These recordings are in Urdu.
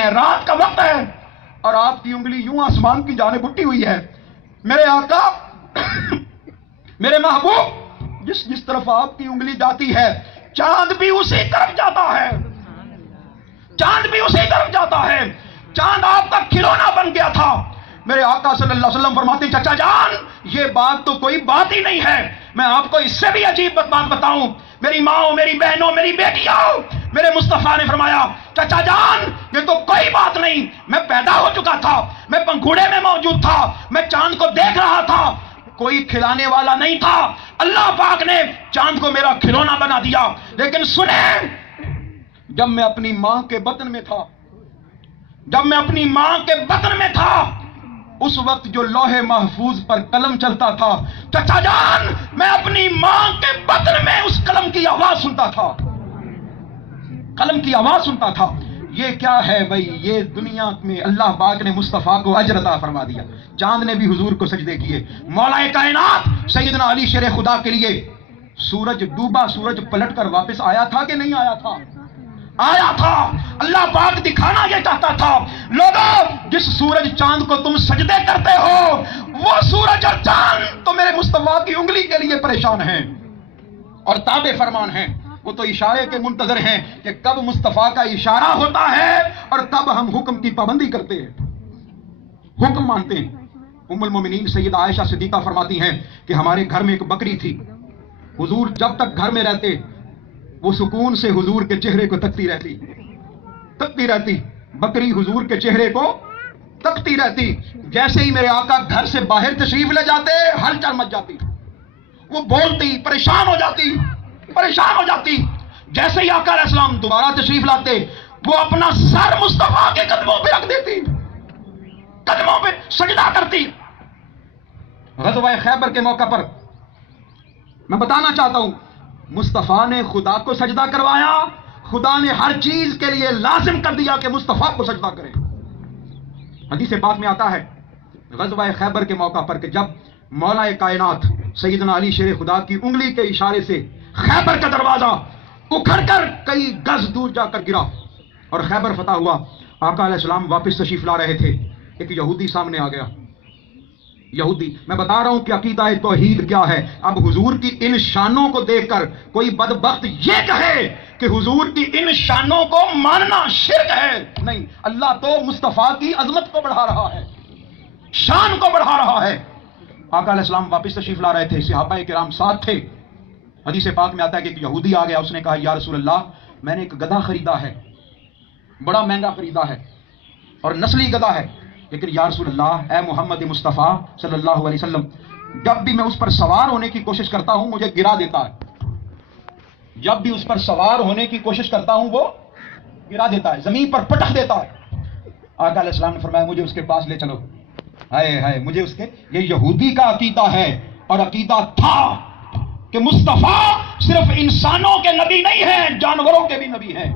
ہیں، رات کا وقت ہے اور آپ کی انگلی یوں آسمان کی جانب اٹھی ہوئی ہے. میرے آقا میرے محبوب، جس جس طرف آپ کی انگلی جاتی ہے چاند بھی اسی طرف جاتا ہے، چاند بھی اسی طرف جاتا ہے. چاند آپ کا کھلونا بن گیا تھا. میرے آقا صلی اللہ علیہ وسلم فرماتے ہیں چچا جان یہ بات تو کوئی بات ہی نہیں ہے. میں آپ کو اس سے بھی عجیب بات بتاؤں، میری ماں، میری بہنوں، میری بیٹیاں، میرے مصطفیٰ نے فرمایا چچا جان یہ تو کوئی بات نہیں، میں پیدا ہو چکا تھا، میں پنگھوڑے میں موجود تھا، میں چاند کو دیکھ رہا تھا، کوئی کھلانے والا نہیں تھا. اللہ پاک نے چاند کو میرا کھلونا بنا دیا. لیکن سنیں، جب میں اپنی ماں کے بطن میں تھا، جب میں اپنی ماں کے بطن میں تھا، اس وقت جو لوح محفوظ پر قلم چلتا تھا چچا جان میں اپنی ماں کے بطن میں اس قلم کی آواز سنتا تھا، قلم کی آواز سنتا تھا. یہ کیا ہے بھائی؟ یہ دنیا میں اللہ پاک نے مصطفیٰ کو اجر عطا فرما دیا. چاند نے بھی حضور کو سجدے کیے. مولا کائنات سیدنا علی شیر خدا کے لیے سورج ڈوبا، سورج پلٹ کر واپس آیا تھا کہ نہیں آیا تھا؟ آیا تھا. اللہ پاک دکھانا یہ چاہتا تھا لوگوں جس سورج چاند کو تم سجدے کرتے ہو وہ سورج اور چاند تو میرے مصطفیٰ کی انگلی کے لیے پریشان ہیں اور تابع فرمان ہیں. وہ تو اشارے کے منتظر ہیں کہ کب مصطفیٰ کا اشارہ ہوتا ہے اور کب ہم حکم کی پابندی کرتے ہیں، حکم مانتے ہیں. ام المومنین سیدہ عائشہ صدیقہ فرماتی ہیں کہ ہمارے گھر میں ایک بکری تھی. حضور جب تک گھر میں رہتے وہ سکون سے حضور کے چہرے کو تکتی رہتی. بکری حضور کے چہرے کو تکتی رہتی. جیسے ہی میرے آقا گھر سے باہر تشریف لے جاتے ہلچل مچ جاتی، وہ بولتی، پریشان ہو جاتی. جیسے ہی آقا علیہ السلام دوبارہ تشریف لاتے وہ اپنا سر مصطفیٰ کے قدموں پہ رکھ دیتی، قدموں پہ سجدہ کرتی. غزوہ خیبر کے موقع پر میں بتانا چاہتا ہوں مصطفیٰ نے خدا کو سجدہ کروایا، خدا نے ہر چیز کے لیے لازم کر دیا کہ مصطفیٰ کو سجدہ کریں. حدیث پاک میں آتا ہے غزوہ خیبر کے موقع پر کہ جب مولا کائنات سیدنا علی شیر خدا کی انگلی کے اشارے سے خیبر کا دروازہ اکھڑ کر کئی گز دور جا کر گرا اور خیبر فتح ہوا. آقا علیہ السلام واپس تشریف لا رہے تھے، ایک یہودی سامنے آ گیا. یہودی، میں بتا رہا ہوں کہ عقیدہ توحید کیا ہے. اب حضور کی ان شانوں کو دیکھ کر کوئی بدبخت یہ کہے کہ حضور کی ان شانوں کو ماننا شرک ہے، نہیں. اللہ تو مصطفیٰ کی عظمت کو بڑھا رہا ہے، شان کو بڑھا رہا ہے. آقا علیہ السلام واپس تشریف لا رہے تھے، صحابہ کرام ساتھ تھے. حدیث پاک میں آتا ہے کہ ایک یہودی آ گیا، اس نے کہا یا رسول اللہ میں نے ایک گدھا خریدا ہے، بڑا مہنگا خریدا ہے اور نسلی گدھا ہے، لیکن یا رسول اللہ اے محمد مصطفیٰ صلی اللہ علیہ وسلم جب بھی میں اس پر سوار ہونے کی کوشش کرتا ہوں مجھے گرا دیتا ہے، جب بھی اس پر سوار ہونے کی کوشش کرتا ہوں وہ گرا دیتا ہے، زمین پر پٹک دیتا ہے. آقا علیہ السلام نے فرمایا مجھے اس کے پاس لے چلو. ہائے مجھے اس کے، یہ یہودی کا عقیدہ ہے اور عقیدہ تھا کہ مصطفیٰ صرف انسانوں کے نبی نہیں ہیں، جانوروں کے بھی نبی ہیں.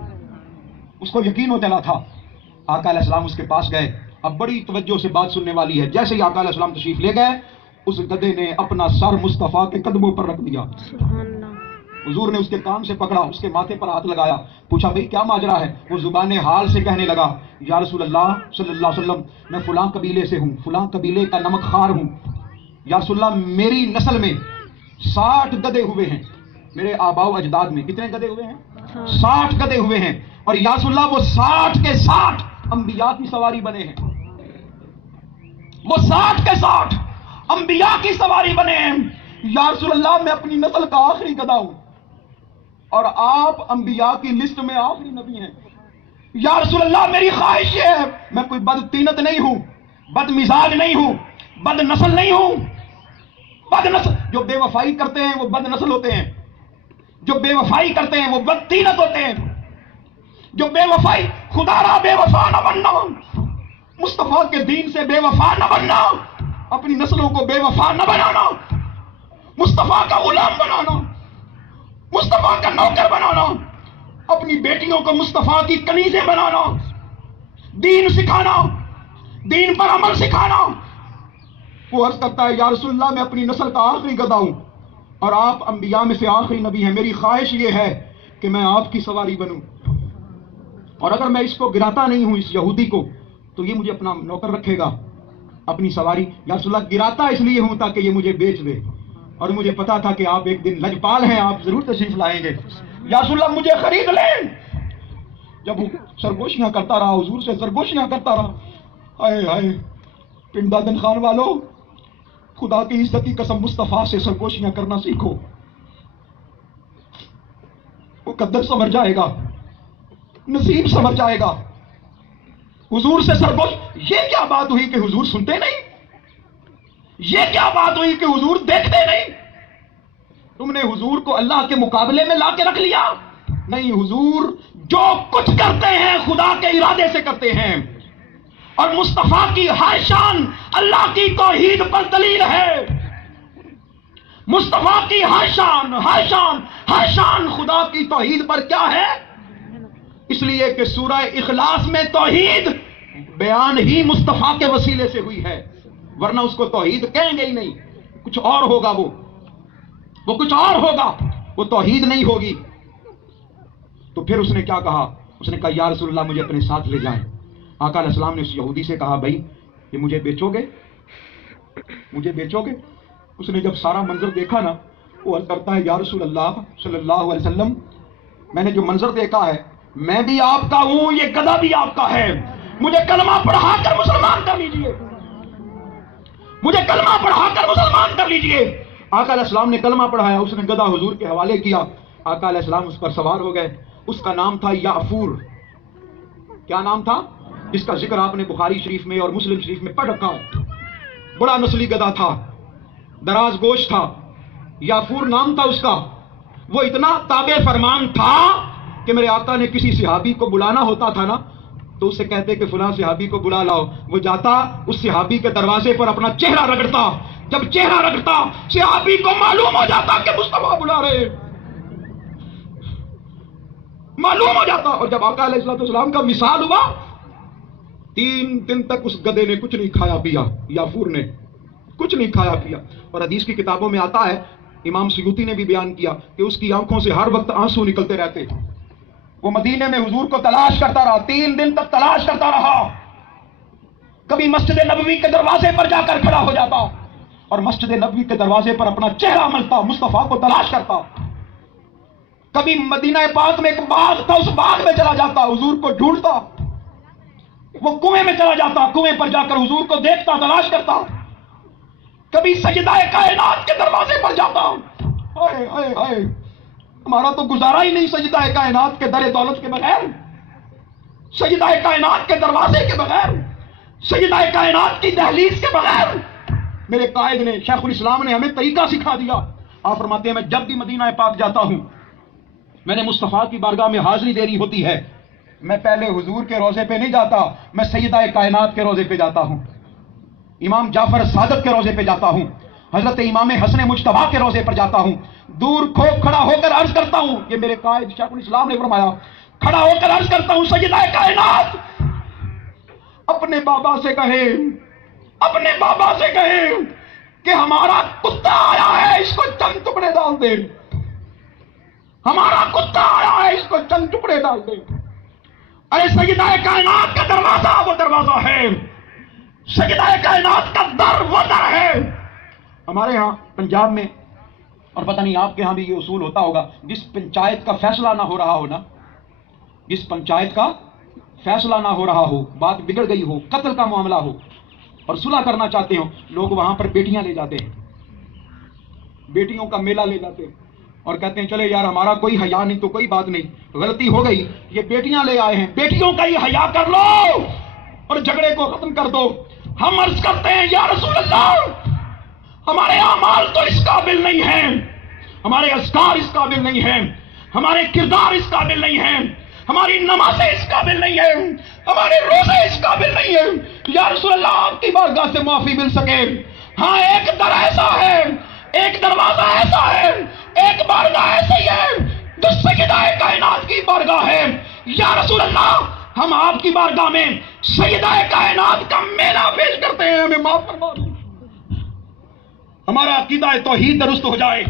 اس کو یقین ہو چلا تھا. آقا علیہ السلام اس کے پاس گئے. اب بڑی توجہ سے بات سننے والی ہے. جیسے ہی آقا علیہ السلام تشریف لے گئے اس گدھے نے اپنا سر مصطفیٰ کے قدموں پر رکھ دیا. حضور نے اس کے کان سے پکڑا، اس کے ماتھے پر ہاتھ لگایا، پوچھا بھئی کیا ماجرا ہے؟ وہ زبان حال سے کہنے لگا یا رسول اللہ صلی اللہ علیہ وسلم میں فلاں قبیلے سے ہوں، فلاں قبیلے کا نمک خوار ہوں. یا رسول اللہ میری نسل میں 60 گدھے ہوئے ہیں، میرے آباء و اجداد میں کتنے گدھے ہوئے ہیں؟ 60 گدھے ہوئے ہیں. اور یا رسول اللہ وہ 60 کے 60 انبیاء کی سواری بنے ہیں، وہ 60 کے 60 انبیاء کی سواری بنے ہیں. یا رسول اللہ میں اپنی نسل کا آخری گدھا ہوں اور آپ انبیاء کی لسٹ میں آخری نبی ہیں. یا رسول اللہ میری خواہش یہ ہے، میں کوئی بد تینت نہیں ہوں، بد مزاج نہیں ہوں، بد نسل نہیں ہوں. بد نسل جو بے وفائی کرتے ہیں وہ بد نسل ہوتے ہیں، جو بے وفائی کرتے ہیں وہ بد تینت ہوتے ہیں. جو بے وفائی، خدا را بے وفا نہ بننا، مصطفیٰ کے دین سے بے وفا نہ بننا، اپنی نسلوں کو بے وفا نہ بنانا، مصطفیٰ کا غلام بنانا، مصطفیٰ کا نوکر بنانا، اپنی بیٹیوں کو مصطفیٰ کی کنیزیں بنانا، دین سکھانا، دین پر عمل سکھانا. وہ عرض کرتا ہے یا رسول اللہ میں اپنی نسل کا آخری گدھا ہوں اور آپ انبیاء میں سے آخری نبی ہیں، میری خواہش یہ ہے کہ میں آپ کی سواری بنوں. اور اگر میں اس کو گراتا نہیں ہوں اس یہودی کو تو یہ مجھے اپنا نوکر رکھے گا اپنی سواری. یا رسول اللہ گراتا اس لیے ہوں تاکہ یہ مجھے بیچ دے, اور مجھے پتا تھا کہ آپ ایک دن لجپال ہیں, آپ ضرور تشریف لائیں گے. یا رسول اللہ مجھے خرید لیں. جب وہ سرگوشیاں کرتا رہا, حضور سے سرگوشیاں کرتا رہا, ہائے ہائے پنڈ دادن خان والو, خدا کی عزت کی قسم مصطفیٰ سے سرگوشیاں کرنا سیکھو, وہ قدر سمجھ جائے گا, نصیب سمجھ جائے گا. حضور سے سرگوش, یہ کیا بات ہوئی کہ حضور سنتے نہیں, یہ کیا بات ہوئی کہ حضور دیکھتے نہیں. تم نے حضور کو اللہ کے مقابلے میں لا کے رکھ لیا. نہیں, حضور جو کچھ کرتے ہیں خدا کے ارادے سے کرتے ہیں, اور مصطفیٰ کی ہر شان اللہ کی توحید پر دلیل ہے. مصطفیٰ کی ہر شان خدا کی توحید پر کیا ہے؟ اس لیے کہ سورہ اخلاص میں توحید بیان ہی مصطفیٰ کے وسیلے سے ہوئی ہے, ورنہ اس کو توحید کہیں گے ہی نہیں, کچھ اور ہوگا. وہ کچھ اور ہوگا, وہ توحید نہیں ہوگی. تو پھر اس نے کیا کہا؟ اس نے کہا یا رسول اللہ مجھے اپنے ساتھ لے جائیں. آقا علیہ السلام نے اس یہودی سے کہا بھائی یہ مجھے بیچو گے؟ مجھے بیچو گے؟ اس نے جب سارا منظر دیکھا نا, وہ عرض کرتا ہے یا رسول اللہ صلی اللہ علیہ وسلم, میں نے جو منظر دیکھا ہے, میں بھی آپ کا ہوں, یہ گدھا بھی آپ کا ہے, مجھے کلمہ پڑھا کر مسلمان کر لیجئے, مجھے کلمہ پڑھا کر مسلمان کر لیجئے. آقا علیہ السلام نے کلمہ پڑھایا, اس نے گدھا حضور کے حوالے کیا. آقا علیہ السلام اس پر سوار ہو گئے. اس کا نام تھا یعفور. کیا نام تھا؟ اس کا ذکر آپ نے بخاری شریف میں اور مسلم شریف میں پڑھ رکھا ہے. بڑا نسلی گدھا تھا, دراز گوشت تھا, یعفور نام تھا اس کا. وہ اتنا تابع فرمان تھا کہ میرے آقا نے کسی صحابی کو بلانا ہوتا تھا نا, تو اس سے کہتے کہ فلاں صحابی کو بلا لاؤ. وہ جاتا, اس صحابی کے دروازے پر اپنا چہرہ رگڑتا. جب چہرہ رگڑتا, صحابی کو معلوم ہو جاتا کہ مصطفیٰ بلا رہے, معلوم ہو جاتا. اور جب آقا علیہ السلام کا وصال ہوا, 3 دن تک اس گدھے نے کچھ نہیں کھایا پیا, یعفور نے کچھ نہیں کھایا پیا. اور حدیث کی کتابوں میں آتا ہے, امام سیوطی نے بھی بیان کیا کہ اس کی آنکھوں سے ہر وقت آنسو نکلتے رہتے. وہ مدینے میں حضور کو تلاش کرتا رہا, 3 دن تک تلاش کرتا رہا. کبھی مسجد نبوی کے دروازے پر جا کر کھڑا ہو جاتا اور مسجد نبوی کے دروازے پر اپنا چہرہ ملتا, مصطفیٰ کو تلاش کرتا. کبھی مدینہ پاک میں ایک باغ تھا, اس باغ میں چلا جاتا, حضور کو ڈھونڈتا. وہ کنویں میں چلا جاتا, کنویں پر جا کر حضور کو دیکھتا, تلاش کرتا. کبھی سجدہ کائنات کے دروازے پر جاتا. ہائے ہائے ہائے, ہمارا تو گزارا ہی نہیں سجدہ کائنات کے در دولت کے بغیر, سجدہ کائنات کے دروازے کے بغیر, سجدہ کائنات کی دہلیز کے بغیر. میرے قائد نے, شیخ الاسلام نے ہمیں طریقہ سکھا دیا. آپ فرماتے ہیں میں جب بھی مدینہ پاک جاتا ہوں, میں نے مصطفیٰ کی بارگاہ میں حاضری دینی ہوتی ہے, میں پہلے حضور کے روضے پہ نہیں جاتا, میں سیدہ کائنات کے روضے پہ جاتا ہوں, امام جعفر صادق کے روضے پہ جاتا ہوں, حضرت امام حسن مجتبیٰ کے روضے پر جاتا ہوں. دور کھڑا ہو کر عرض کرتا ہوں, یہ میرے قائد شیخ الاسلام نے فرمایا, کھڑا ہو کر عرض کرتا ہوں سیدہ کائنات اپنے بابا سے کہے, اپنے بابا سے کہے کہ ہمارا کتا آیا ہے, اس کو چند ٹکڑے ڈال دے. ہمارا کتا آیا ہے, اس کو چند ٹکڑے ڈال دے. ارے سیدہ کائنات کا دروازہ وہ دروازہ ہے, سیدہ کائنات کا در وہ در ہے. ہمارے ہاں پنجاب میں, اور پتہ نہیں آپ کے ہاں بھی یہ اصول ہوتا ہوگا, جس پنچایت کا فیصلہ نہ ہو رہا ہو نا, جس پنچایت کا فیصلہ نہ ہو رہا ہو, بات بگڑ گئی ہو, قتل کا معاملہ ہو اور صلح کرنا چاہتے ہو, لوگ وہاں پر بیٹیاں لے جاتے ہیں, بیٹیوں کا میلہ لے جاتے ہیں اور کہتے ہیں چلے یار ہمارا کوئی حیا نہیں تو کوئی بات نہیں, غلطی ہو گئی, یہ بیٹیاں لے آئے ہیں, بیٹیوں کا ہی حیا کر لو اور جھگڑے کو ختم کر دو. ہم عرض کرتے ہیں یا رسول اللہ ہمارے اعمال تو اس قابل نہیں ہیں, ہمارے اذکار اس قابل نہیں ہیں, ہمارے کردار اس قابل نہیں ہیں, ہماری نمازیں اس قابل نہیں ہیں, ہمارے روزے اس قابل نہیں ہیں. یا رسول اللہ آپ کی بارگاہ سے معافی مل سکے. ہاں ایک در ایسا ہے, ایک دروازہ ایسا ہے, ایک بارگاہ ایسی ہے جو سیدہ کائنات کی بارگاہ ہے. یا رسول اللہ ہم آپ کی بارگاہ میں سیدہ کائنات کا میلہ پیش کرتے ہیں, ہمیں معاف فرما دیں. ہمارا عقیدہ توحید درست ہو جائے,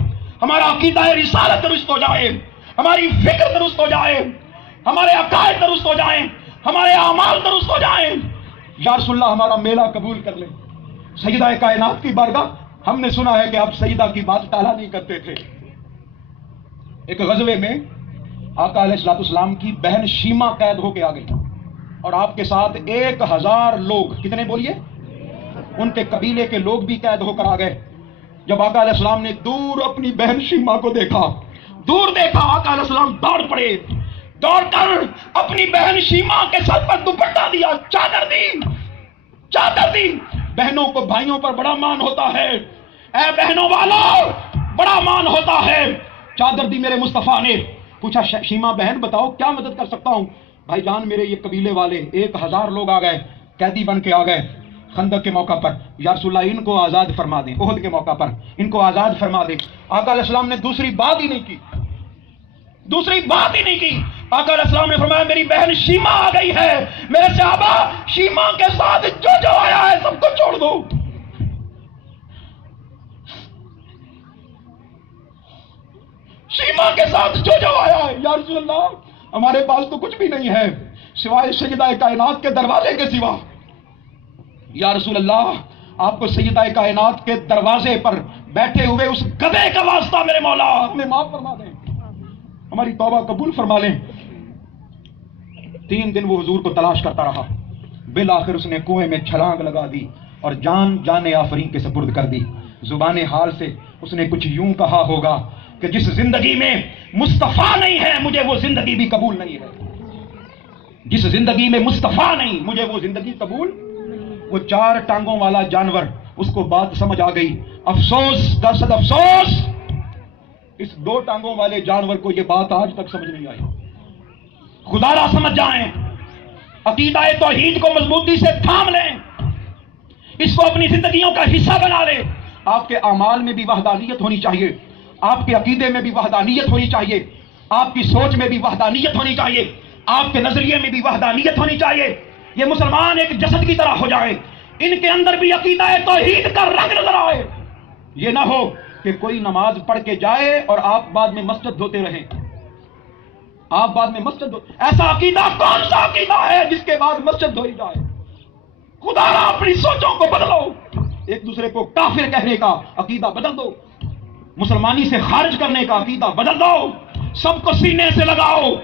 ہمارا عقیدہ رسالت درست ہو جائے, ہماری فکر درست ہو جائے. ہمارے عقائد درست ہو جائیں، ہمارے اعمال درست ہو جائیں، یا رسول اللہ ہمارا میلہ قبول کر لیں۔ سیدہ کائنات کی بارگاہ، ہم نے سنا ہے کہ آپ سیدہ کی بات ٹالا نہیں کرتے تھے۔ ایک غزوے میں آقا علیہ الصلوۃ والسلام کی بہن شیما قید ہو کے آ گئی اور آپ کے ساتھ 1000 لوگ، کتنے بولیے، ان کے قبیلے کے لوگ بھی قید ہو کر آ گئے۔ جب آقا علیہ السلام نے دور اپنی بہن شیما کو دیکھا، دور دیکھا، آقا علیہ السلام دوڑ پڑے، دوڑ کر اپنی بہن شیما کے سر پر دوپٹہ دیا، چادر دی، چادر دی۔ بہنوں کو بھائیوں پر بڑا مان ہوتا ہے، اے بہنوں والوں بڑا مان ہوتا ہے۔ چادر دی میرے مصطفیٰ نے۔ پوچھا شیما بہن بتاؤ کیا مدد کر سکتا ہوں؟ بھائی جان میرے یہ قبیلے والے 1000 لوگ آ گئے، قیدی بن کے آ گئے خندق کے موقع پر، یا رسول اللہ ان کو آزاد فرما دیں، احد کے موقع پر ان کو آزاد فرما دیں۔ آقا علیہ السلام نے دوسری بات ہی نہیں کی، دوسری بات ہی نہیں کی۔ آقا علیہ السلام نے فرمایا میری بہن شیما آ گئی ہے، میرے صحابہ شیما کے ساتھ جو آیا ہے سب کو چھوڑ دو۔ شیما کے ساتھ جو آیا ہے، یا رسول اللہ ہمارے پاس تو کچھ بھی نہیں ہے سوائے سیدہ کائنات کے دروازے کے سوا۔ یا رسول اللہ آپ کو سیدہ کائنات کے دروازے پر بیٹھے ہوئے اس گدھے کا واسطہ میرے مولا ہمیں معاف فرما دیں، ہماری توبہ قبول فرما لیں۔ 3 دن وہ حضور کو تلاش کرتا رہا، بالآخر اس نے کنویں میں چھلانگ لگا دی اور جان آفرین کے سپرد کر دی۔ زبان حال سے اس نے کچھ یوں کہا ہوگا کہ جس زندگی میں مصطفیٰ نہیں ہے مجھے وہ زندگی بھی قبول نہیں ہے، جس زندگی میں مصطفیٰ نہیں مجھے وہ زندگی قبول۔ وہ 4 ٹانگوں والا جانور، اس کو بات سمجھ آ گئی۔ افسوس درصد افسوس اس 2 ٹانگوں والے جانور کو یہ بات آج تک سمجھ نہیں آئی۔ خدا را سمجھ جائیں، عقیدہ توحید کو مضبوطی سے تھام لیں، اس کو اپنی زندگیوں کا حصہ بنا لیں۔ آپ کے اعمال میں بھی وحدانیت ہونی چاہیے، آپ کے عقیدے میں بھی وحدانیت ہونی چاہیے، آپ کی سوچ میں بھی وحدانیت ہونی چاہیے، آپ کے نظریے میں بھی وحدانیت ہونی چاہیے۔ یہ مسلمان ایک جسد کی طرح ہو جائیں، ان کے اندر بھی عقیدہ توحید کا رنگ نظر آئے۔ یہ نہ ہو کہ کوئی نماز پڑھ کے جائے اور آپ بعد میں مسجد دھوتے رہیں، آپ بعد میں مسجد ایسا عقیدہ کون سا عقیدہ ہے جس کے بعد مسجد دھوئی جائے؟ خدا را اپنی سوچوں کو بدلو، ایک دوسرے کو کافر کہنے کا عقیدہ بدل دو، مسلمانی سے خارج کرنے کا عقیدہ بدل دو، سب کو سینے سے لگاؤ۔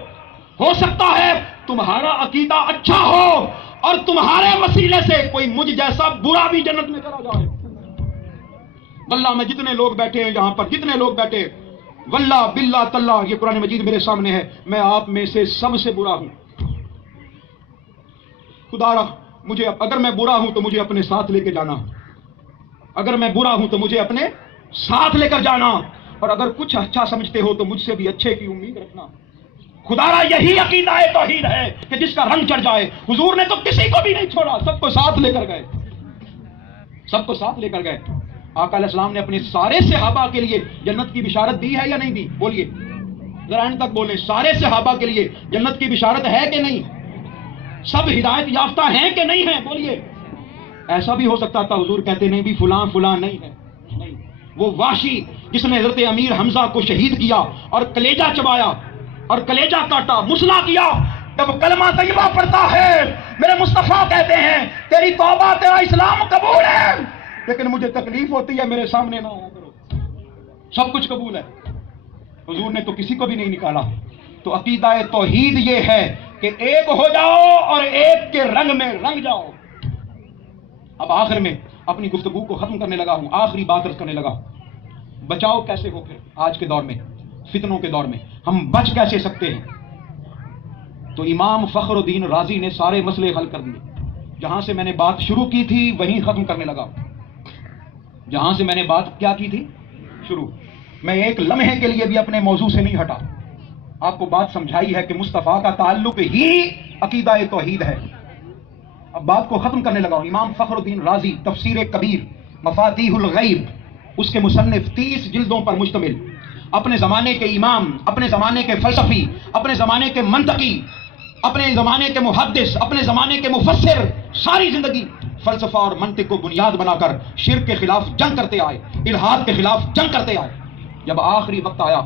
ہو سکتا ہے تمہارا عقیدہ اچھا ہو اور تمہارے وسیلے سے کوئی مجھ جیسا برا بھی جنت میں چلا جائے۔ واللہ میں جتنے لوگ بیٹھے ہیں یہاں پر، جتنے لوگ بیٹھے، واللہ باللہ تاللہ، یہ قرآن مجید میرے سامنے ہے، میں آپ میں سے سب سے برا ہوں۔ خدا را مجھے، اگر میں برا ہوں تو مجھے اپنے ساتھ لے کے جانا، اگر میں برا ہوں تو مجھے اپنے ساتھ لے کر جانا، اور اگر کچھ اچھا سمجھتے ہو تو مجھ سے بھی اچھے کی امید رکھنا۔ خدا را یہی عقیدہ توحید ہے کہ جس کا رنگ چڑھ جائے۔ حضور نے تو کسی کو بھی نہیں چھوڑا، سب کو ساتھ لے کر گئے، سب کو ساتھ لے کر گئے۔ آقا علیہ السلام نے اپنے سارے صحابہ کے لیے جنت کی بشارت دی ہے یا نہیں دی؟ بولیے ذرا اینڈ تک بولیں، سارے صحابہ کے لیے جنت کی بشارت ہے کہ نہیں؟ سب ہدایت یافتہ ہیں کہ نہیں ہیں؟ بولیے۔ ایسا بھی ہو سکتا تھا حضور کہتے نہیں بھی فلاں فلاں نہیں ہے، نہیں، وہ وحشی جس نے حضرت امیر حمزہ کو شہید کیا اور کلیجہ چبایا اور کلیجہ کاٹا، مسلا کیا، جب کلمہ طیبہ پڑھتا ہے میرے مصطفیٰ کہتے ہیں تیری توبہ، تیرا اسلام قبول ہے، لیکن مجھے تکلیف ہوتی ہے، میرے سامنے نہ آیا کرو۔ سب کچھ قبول ہے، حضور نے تو کسی کو بھی نہیں نکالا۔ تو عقیدہ توحید یہ ہے کہ ایک ہو جاؤ اور ایک کے رنگ میں رنگ جاؤ۔ اب آخر میں اپنی گفتگو کو ختم کرنے لگا ہوں، آخری بات عرض کرنے لگا، بچاؤ کیسے ہو پھر آج کے دور میں، فتنوں کے دور میں ہم بچ کیسے سکتے ہیں؟ تو امام فخر الدین رازی نے سارے مسئلے حل کر دیے۔ جہاں سے میں نے بات شروع کی تھی وہیں ختم کرنے لگا، جہاں سے میں نے بات کیا کی تھی شروع، میں ایک لمحے کے لیے بھی اپنے موضوع سے نہیں ہٹا، آپ کو بات سمجھائی ہے کہ مصطفیٰ کا تعلق ہی عقیدہ توحید ہے۔ اب بات کو ختم کرنے لگا ہوں۔ امام فخر الدین رازی، تفسیر کبیر، مفاتیح الغیب، اس کے مصنف، 30 جلدوں پر مشتمل، اپنے زمانے کے امام، اپنے زمانے کے فلسفی، اپنے زمانے کے منطقی، اپنے زمانے کے محدث، اپنے زمانے کے مفسر، ساری زندگی فلسفہ اور منطق کو بنیاد بنا کر شرک کے خلاف جنگ کرتے آئے، الحاد کے خلاف جنگ کرتے آئے۔ جب آخری وقت آیا،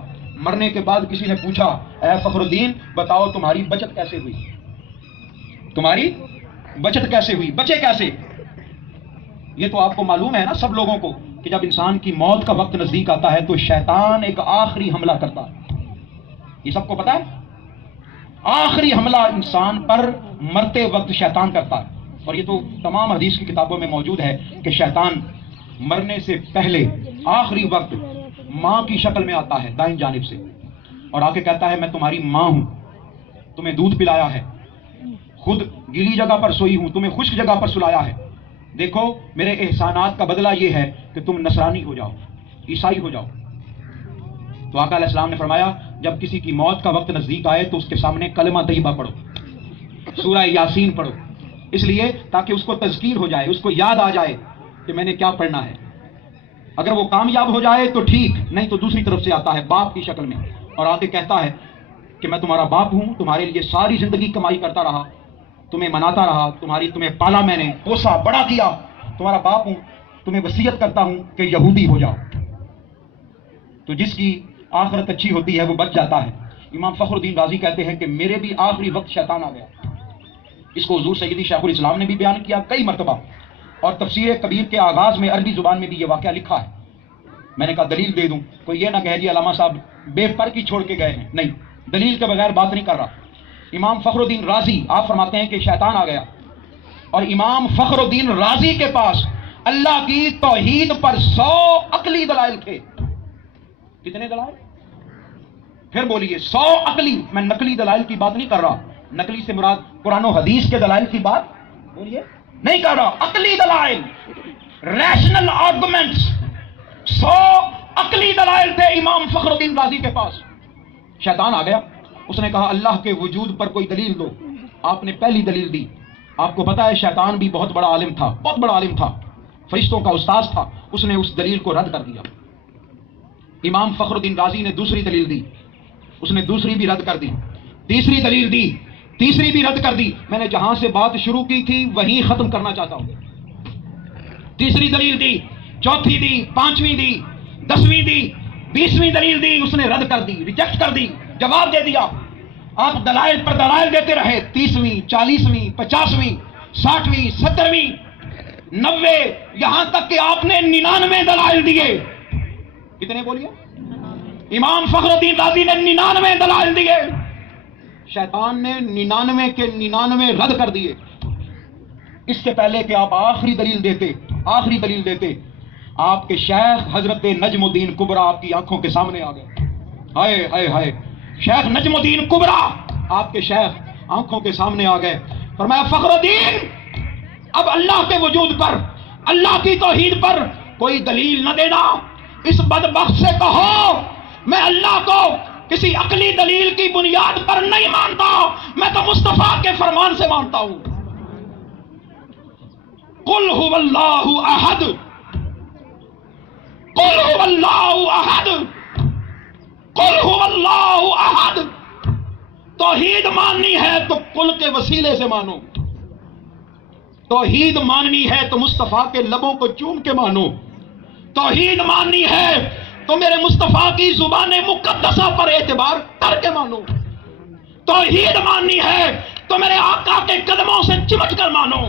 مرنے کے بعد کسی نے پوچھا اے فخر الدین بتاؤ تمہاری بچت کیسے ہوئی، تمہاری بچت کیسے ہوئی، بچے کیسے؟ یہ تو آپ کو معلوم ہے نا سب لوگوں کو کہ جب انسان کی موت کا وقت نزدیک آتا ہے تو شیطان ایک آخری حملہ کرتا ہے، یہ سب کو پتا ہے، آخری حملہ انسان پر مرتے وقت شیطان کرتا ہے، اور یہ تو تمام حدیث کی کتابوں میں موجود ہے کہ شیطان مرنے سے پہلے آخری وقت ماں کی شکل میں آتا ہے دائیں جانب سے، اور آ کے کہتا ہے میں تمہاری ماں ہوں، تمہیں دودھ پلایا ہے، خود گیلی جگہ پر سوئی ہوں، تمہیں خشک جگہ پر سلایا ہے، دیکھو میرے احسانات کا بدلہ یہ ہے کہ تم نصرانی ہو جاؤ، عیسائی ہو جاؤ۔ تو آقا علیہ السلام نے فرمایا جب کسی کی موت کا وقت نزدیک آئے تو اس کے سامنے کلمہ طیبہ پڑھو، سورہ یاسین پڑھو، اس لیے تاکہ اس کو تذکیر ہو جائے، اس کو یاد آ جائے کہ میں نے کیا پڑھنا ہے۔ اگر وہ کامیاب ہو جائے تو ٹھیک، نہیں تو دوسری طرف سے آتا ہے باپ کی شکل میں اور آ کے کہتا ہے کہ میں تمہارا باپ ہوں، تمہارے لیے ساری زندگی کمائی کرتا رہا، تمہیں مناتا رہا، تمہیں پالا میں نے، پوسا بڑا کیا، تمہارا باپ ہوں، تمہیں وصیت کرتا ہوں کہ یہودی ہو جاؤ۔ تو جس کی آخرت اچھی ہوتی ہے وہ بچ جاتا ہے۔ امام فخر الدین رازی کہتے ہیں کہ میرے بھی آخری وقت شیطان آ گیا، اس کو حضور سیدی شیخ الاسلام نے بھی بیان کیا کئی مرتبہ، اور تفسیر کبیر کے آغاز میں عربی زبان میں بھی یہ واقعہ لکھا ہے۔ میں نے کہا دلیل دے دوں، کوئی یہ نہ کہے جی علامہ صاحب بے پر کی چھوڑ کے گئے ہیں، نہیں، دلیل کے بغیر بات نہیں کر رہا۔ امام فخر الدین رازی آپ فرماتے ہیں کہ شیطان آ گیا، اور امام فخر الدین رازی کے پاس اللہ کی توحید پر 100 عقلی دلائل تھے۔ کتنے دلائل؟ پھر بولیے 100 عقلی، میں نقلی دلائل کی بات نہیں کر رہا، نقلی سے مراد قرآن و حدیث کے دلائل کی بات بولیے نہیں کر رہا، عقلی دلائل، ریشنل آرگومنٹس، 100 عقلی دلائل تھے امام فخر الدین رازی کے پاس۔ شیطان آ گیا، اس نے کہا اللہ کے وجود پر کوئی دلیل دو۔ آپ نے پہلی دلیل دی۔ آپ کو پتا ہے شیطان بھی بہت بڑا عالم تھا، بہت بڑا عالم تھا، فرشتوں کا استاذ تھا، اس نے اس دلیل کو رد کر دیا۔ امام فخر الدین رازی نے دوسری دلیل دی، اس نے دوسری بھی رد کر دی، تیسری دلیل دی، تیسری بھی رد کر دی۔ میں نے جہاں سے بات شروع کی تھی وہیں ختم کرنا چاہتا ہوں۔ تیسری دلیل دی، چوتھی دی، پانچویں دی، 10ویں دی، 20ویں دلیل دی، اس نے رد کر دی، ریجیکٹ کر دی، جواب دے دیا۔ آپ دلائل پر دلائل دیتے رہے، 30ویں، 40ویں، 50ویں، 60ویں، 70ویں، 90، یہاں تک کہ آپ نے 99 دلائل دیے۔ کتنے بولیے؟ امام فخر الدین رازی نے 99 دلائل دیے، شیطان نے 99 کے 99 رد کر دیے۔ اس سے پہلے کہ آپ آخری دلیل دیتے، آپ کے شیخ حضرت نجم الدین کبرا آپ کی آنکھوں کے سامنے آ گئے۔ ہائے ہائے ہائے، شیخ نجم الدین کبرا آپ کے شیخ آنکھوں کے سامنے آ گئے۔ فرمایا فخر الدین اب اللہ کے وجود پر، اللہ کی توحید پر کوئی دلیل نہ دینا، اس بدبخت سے کہو میں اللہ کو کسی عقلی دلیل کی بنیاد پر نہیں مانتا، میں تو مصطفیٰ کے فرمان سے مانتا ہوں۔ قل هو اللہ احد، قل هو اللہ احد، قل هو اللہ احد۔ توحید ماننی ہے تو قل کے وسیلے سے مانو، توحید ماننی ہے تو مصطفیٰ کے لبوں کو چوم کے مانو، توحید ماننی ہے تو میرے مصطفیٰ کی زبان مقدسہ پر اعتبار کر کے مانو، توحید ماننی ہے تو میرے آقا کے قدموں سے چمٹ کر مانو۔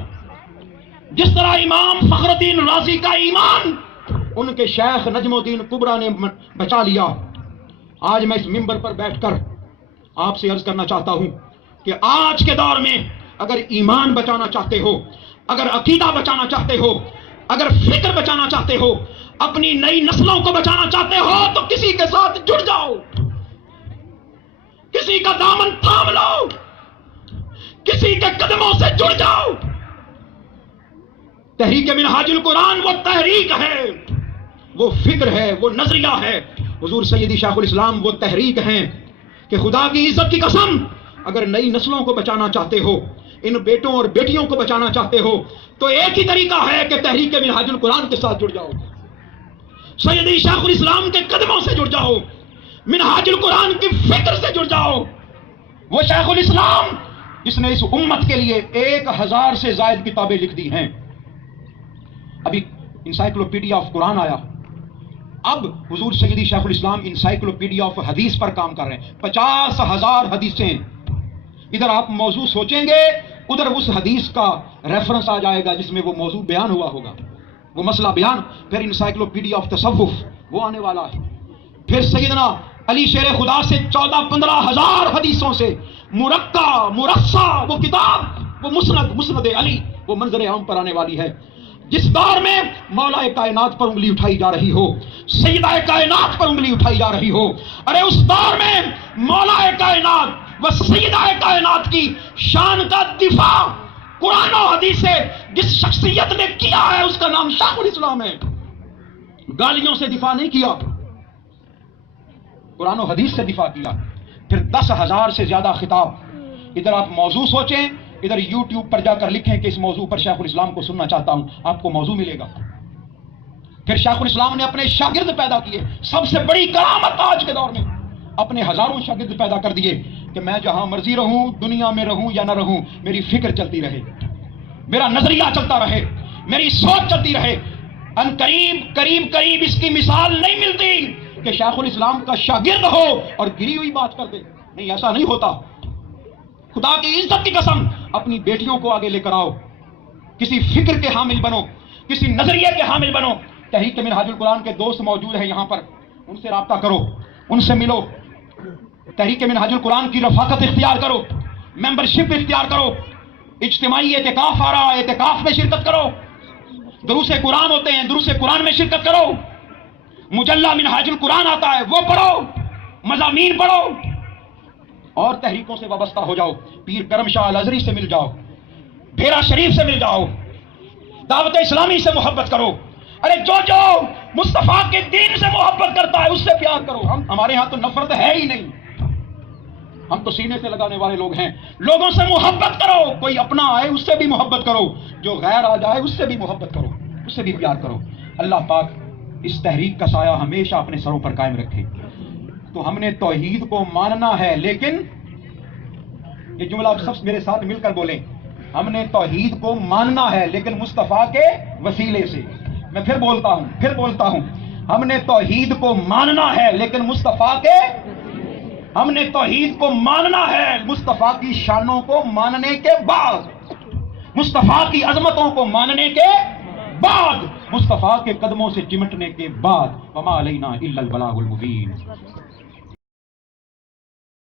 جس طرح امام فخر الدین رازی کا ایمان ان کے شیخ نجم الدین کبرا نے بچا لیا، آج میں اس منبر پر بیٹھ کر آپ سے عرض کرنا چاہتا ہوں کہ آج کے دور میں اگر ایمان بچانا چاہتے ہو، اگر عقیدہ بچانا چاہتے ہو، اگر فکر بچانا چاہتے ہو، اپنی نئی نسلوں کو بچانا چاہتے ہو تو کسی کے ساتھ جڑ جاؤ، کسی کا دامن تھام لو، کسی کے قدموں سے جڑ جاؤ۔ تحریک منہاج القرآن وہ تحریک ہے، وہ فکر ہے، وہ نظریہ ہے۔ حضور سیدی شیخ الاسلام وہ تحریک ہیں کہ خدا کی عزت کی قسم اگر نئی نسلوں کو بچانا چاہتے ہو، ان بیٹوں اور بیٹیوں کو بچانا چاہتے ہو تو ایک ہی طریقہ ہے کہ تحریک منہاج القرآن کے ساتھ جڑ جاؤ، سیدی شیخ الاسلام کے قدموں سے جڑ جاؤ، منہاج القرآن کی فکر سے جڑ جاؤ۔ وہ شیخ الاسلام جس نے اس امت کے لیے 1000 سے زائد کتابیں لکھ دی ہیں۔ ابھی انسائکلوپیڈیا آف قرآن آیا، اب حضور سیدی شیخ الاسلام انسائکلوپیڈیا آف حدیث پر کام کر رہے ہیں. 50,000 حدیثیں. ادھر آپ موضوع سوچیں گے, ادھر اس حدیث کا ریفرنس آ جائے گا جس میں وہ موضوع بیان ہوا ہوگا, وہ مسئلہ بیان. پھر انسائکلوپیڈیا آف تصوف وہ آنے والا ہے. پھر سیدنا علی شیر خدا سے 14-15,000 حدیثوں سے مرقع مرصع وہ کتاب, وہ مسند علی, وہ منظر عام پر آنے والی ہے. جس دور میں مولا کائنات پر انگلی اٹھائی جا رہی ہو, سیدہ کائنات پر انگلی اٹھائی جا رہی ہو, ارے اس دور میں مولا کائنات و سیدہ کائنات کی شان کا دفاع قرآن و حدیث سے جس شخصیت نے کیا ہے اس کا نام شیخ الاسلام ہے. گالیوں سے دفاع نہیں کیا, قرآن و حدیث سے دفاع کیا. پھر 10,000 سے زیادہ خطاب. ادھر آپ موضوع سوچیں, ادھر یوٹیوب پر جا کر لکھیں کہ اس موضوع پر شیخ الاسلام کو سننا چاہتا ہوں, آپ کو موضوع ملے گا. پھر شیخ الاسلام نے اپنے شاگرد پیدا کیے. سب سے بڑی کرامت آج کے دور میں, اپنے ہزاروں شاگرد پیدا کر دیے کہ میں جہاں مرضی رہوں, دنیا میں رہوں یا نہ رہوں, میری فکر چلتی رہے, میرا نظریہ چلتا رہے, میری سوچ چلتی رہے. ان قریب اس کی مثال نہیں ملتی کہ شیخ الاسلام کا شاگرد ہو اور گری ہوئی بات کر دے. نہیں, ایسا نہیں ہوتا. خدا کی عزت کی قسم, اپنی بیٹیوں کو آگے لے کر آؤ, کسی فکر کے حامل بنو, کسی نظریے کے حامل بنو. تحریک منہاج القرآن کے دوست موجود ہیں یہاں پر, ان سے رابطہ کرو, ان سے ملو. تحریک منہاج القرآن کی رفاقت اختیار کرو, ممبرشپ اختیار کرو. اجتماعی اعتکاف آ رہا ہے, اعتکاف میں شرکت کرو. دروس قرآن ہوتے ہیں, دروس قرآن میں شرکت کرو. مجلہ منہاج القرآن آتا ہے وہ پڑھو, مضامین پڑھو. اور تحریکوں سے وابستہ ہو جاؤ. پیر کرم شاہ الازری سے مل جاؤ, بھیرا شریف سے مل جاؤ, دعوت اسلامی سے محبت کرو. ارے جو مصطفیٰ کے دین سے محبت کرتا ہے اس سے پیار کرو. ہمارے ہاں تو نفرت ہے ہی نہیں, ہم تو سینے سے لگانے والے لوگ ہیں. لوگوں سے محبت کرو, کوئی اپنا آئے اس سے بھی محبت کرو, جو غیر آ جائے اس سے بھی محبت کرو, اس سے بھی پیار کرو. اللہ پاک اس تحریک کا سایہ ہمیشہ اپنے سروں پر قائم رکھے. تو ہم نے توحید کو ماننا ہے, لیکن یہ جملہ آپ سب میرے ساتھ مل کر بولیں, ہم نے توحید کو ماننا ہے لیکن مصطفیٰ کے وسیلے سے. میں پھر بولتا ہوں, ہم نے توحید کو ماننا ہے لیکن مصطفیٰ کے, ہم نے توحید کو ماننا ہے مصطفیٰ کی شانوں کو ماننے کے بعد, مصطفیٰ کی عظمتوں کو ماننے کے بعد, مصطفیٰ کے قدموں سے چمٹنے کے بعد. وما علینا الا البلاغ المبین.